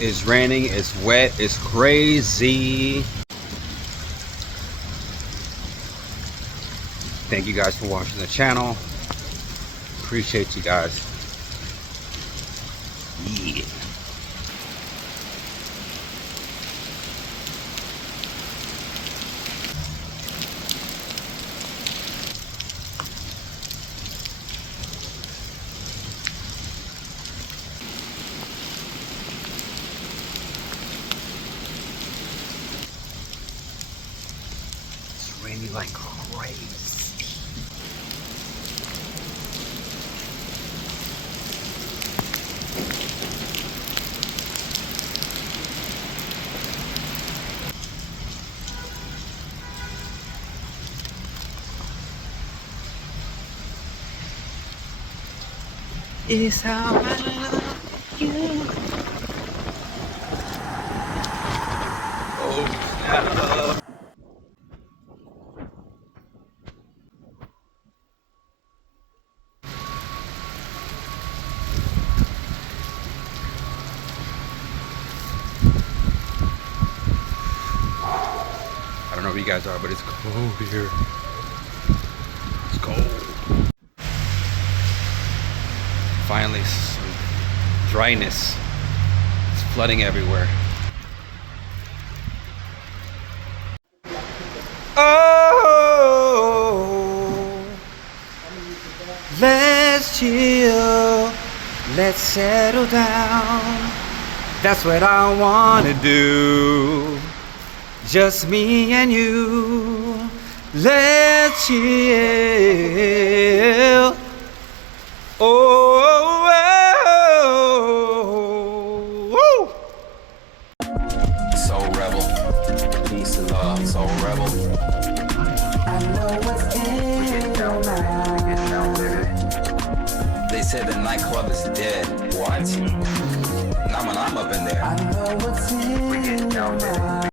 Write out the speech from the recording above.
It's raining, it's wet, it's crazy. Thank you guys for watching the channel. Appreciate you guys. Yeah. It's raining like crazy. Is how I love you. Oh, snap. I don't know where you guys are, but it's cold here. It's cold. Finally, some dryness. It's flooding everywhere. Oh, let's chill, let's settle down. That's what I wanna do. Just me and you. Let's chill. Oh, oh, oh. Soul rebel, peace and love, soul rebel. I know what's in your mind. They said the nightclub is dead. What? Not when I'm up in there. I know what's in your mind.